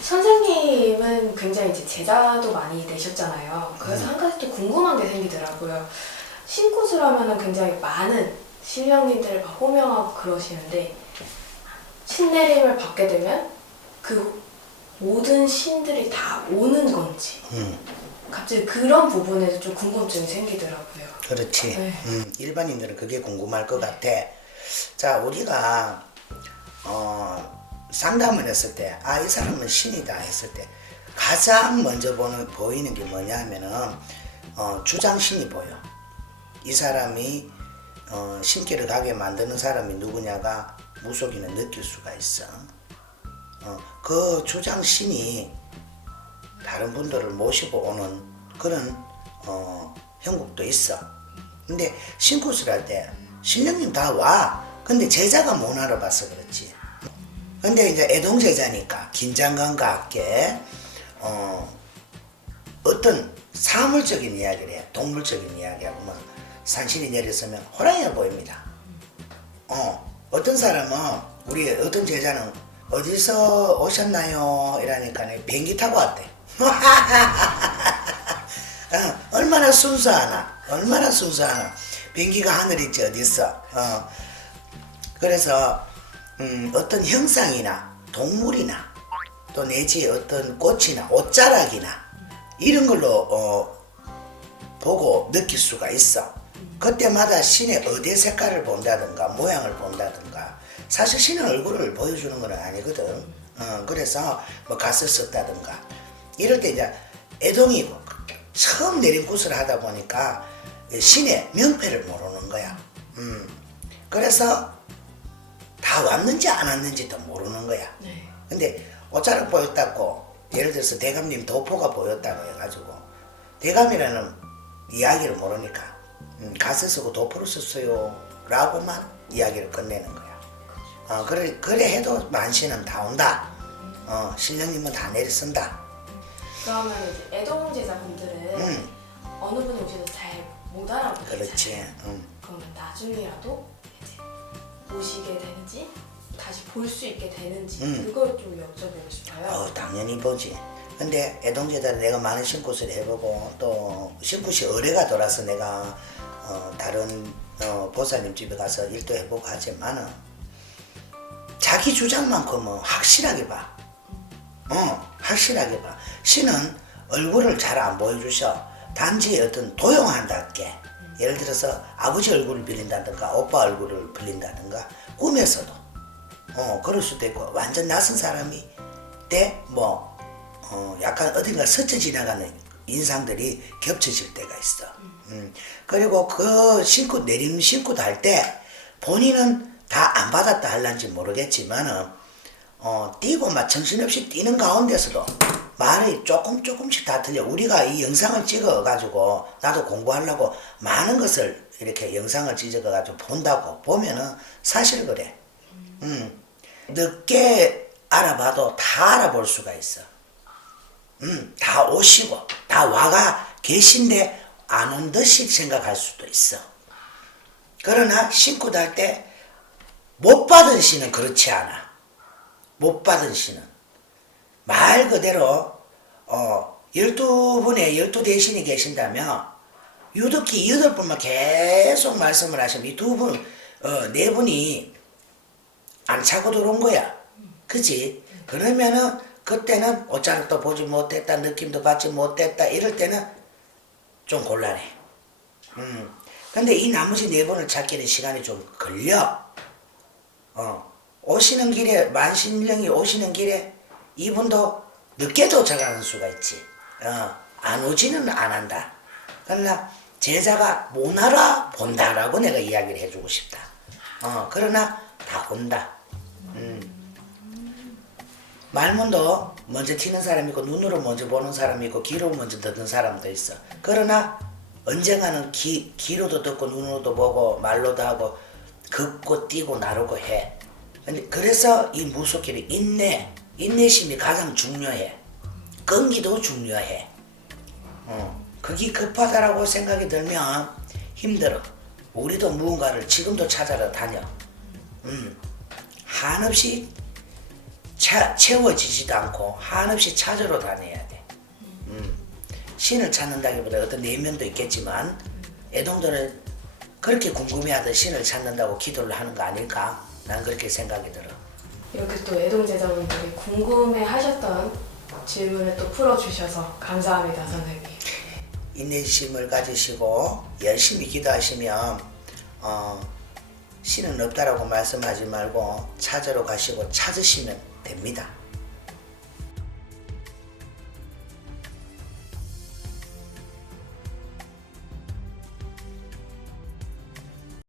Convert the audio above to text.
선생님은 굉장히 이제 제자도 많이 되셨잖아요. 그래서 음. 한 가지 또 궁금한 게 생기더라고요. 신굿을 하면은 굉장히 많은 신령님들을 막 호명하고 그러시는데 신내림을 받게 되면 그 모든 신들이 다 오는 건지 음, 갑자기 그런 부분에서 좀 궁금증이 생기더라고요. 그렇지. 네. 음, 일반인들은 그게 궁금할 것 같아. 자, 우리가 어, 상담을 했을 때, 아, 이 사람은 신이다 했을 때, 가장 먼저 보는, 보이는 게 뭐냐 하면은, 어, 주장신이 보여. 이 사람이, 어, 신기를 가게 만드는 사람이 누구냐가 무속인은 느낄 수가 있어. 어, 그 주장신이 다른 분들을 모시고 오는 그런 어, 형국도 있어. 근데 신굿을 할때 신령님 다 와. 근데 제자가 못 알아봐서 그렇지. 근데 이제 애동 제자니까 긴장감과 함께 어, 어떤 사물적인 이야기를 해. 동물적인 이야기하고 뭐 산신이 내렸으면 호랑이가 보입니다. 어, 어떤 사람은 우리 어떤 제자는 어디서 오셨나요? 이러니까 비행기 타고 왔대. 어, 얼마나 순수하나, 얼마나 순수하나. 비행기가 하늘에 있지 어디 있어? 어. 그래서 음, 어떤 형상이나 동물이나 또 내지 어떤 꽃이나 옷자락이나 이런 걸로 어, 보고 느낄 수가 있어. 그때마다 신의 어디 색깔을 본다든가 모양을 본다든가 사실 신의 얼굴을 보여주는 건 아니거든. 어, 그래서 뭐 갓을 썼다든가 이럴 때 이제 애동이고 처음 내린 굿을 하다 보니까 신의 명패를 모르는 거야. 음. 그래서 다 왔는지 안 왔는지도 모르는 거야. 네. 근데 옷자락 보였다고 예를 들어서 대감님 도포가 보였다고 해가지고 대감이라는 이야기를 모르니까 음, 가스 쓰고 도포를 썼어요 라고만 이야기를 끝내는 거야 어, 그래, 그래 해도 만신은 다 온다 어, 신령님은 다 내려쓴다 그러면 이제 애동 제자분들은 음, 어느 분이 오셔도 잘 못 알아보잖아요. 그렇지 음. 그러면 나중이라도 이제 보시게 되는지 다시 볼 수 있게 되는지 음. 그걸 좀 여쭤보고 싶어요. 어, 당연히 보지. 근데 애동제자를 내가 많은 신굿을 해보고 또 신굿이 의뢰가 돌아서 내가 어, 다른 어, 보사님 집에 가서 일도 해보고 하지만은 자기 주장만큼은 확실하게 봐. 어, 확실하게 봐. 신은 얼굴을 잘 안 보여주셔. 단지 어떤 도용한다게. 예를 들어서 아버지 얼굴을 빌린다든가 오빠 얼굴을 빌린다든가 꿈에서도 어 그럴 수도 있고 완전 낯선 사람이 때뭐 어, 약간 어딘가 스쳐 지나가는 인상들이 겹쳐질 때가 있어. 음. 그리고 그 신고 내림 신고 할때 본인은 다 안 받았다 할란지 모르겠지만은 어, 뛰고 막 정신없이 뛰는 가운데서도 말이 조금 조금씩 다 틀려. 우리가 이 영상을 찍어 가지고 나도 공부하려고 많은 것을 이렇게 영상을 찍어 가지고 본다고 보면은 사실 그래. 음. 늦게 알아봐도 다 알아볼 수가 있어. 음, 다 오시고 다 와가 계신데 안 온 듯이 생각할 수도 있어. 그러나 신고 달 때 못 받은 신은 그렇지 않아. 못 받은 신은 말 그대로 어 열두 분의 열두 대신이 계신다면 유독히 여덟 분만 계속 말씀을 하시면 이 두 분, 어, 네 분이 안 차고 들어온 거야. 그지? 그러면은 그때는 옷자락도 보지 못했다, 느낌도 받지 못했다, 이럴 때는 좀 곤란해. 음. 근데 이 나머지 네 분을 찾기는 시간이 좀 걸려. 어. 오시는 길에, 만신령이 오시는 길에 이분도 늦게 도착하는 수가 있지. 어. 안 오지는 안 한다. 그러나 제자가 못 알아본다라고 내가 이야기를 해주고 싶다. 어. 그러나 다 온다. 말문도 먼저 튀는 사람이 있고 눈으로 먼저 보는 사람이 있고 귀로 먼저 듣는 사람도 있어. 그러나 언젠가는 귀, 귀로도 듣고 눈으로도 보고 말로도 하고 걷고 뛰고 나르고 해. 그래서 이 무속길이 인내, 인내심이 가장 중요해. 끈기도 중요해. 어, 그게 급하다라고 생각이 들면 힘들어. 우리도 무언가를 지금도 찾아러 다녀. 음, 한없이 차, 채워지지도 않고 한없이 찾으러 다녀야 돼. 음. 신을 찾는다기보다 어떤 내면도 있겠지만 애동들은 그렇게 궁금해하던 신을 찾는다고 기도를 하는 거 아닐까? 난 그렇게 생각이 들어. 이렇게 또 애동제자분들이 궁금해 하셨던 질문을 또 풀어주셔서 감사합니다, 선생님. 인내심을 가지시고 열심히 기도하시면 어, 신은 없다라고 말씀하지 말고 찾으러 가시고 찾으시면 됩니다.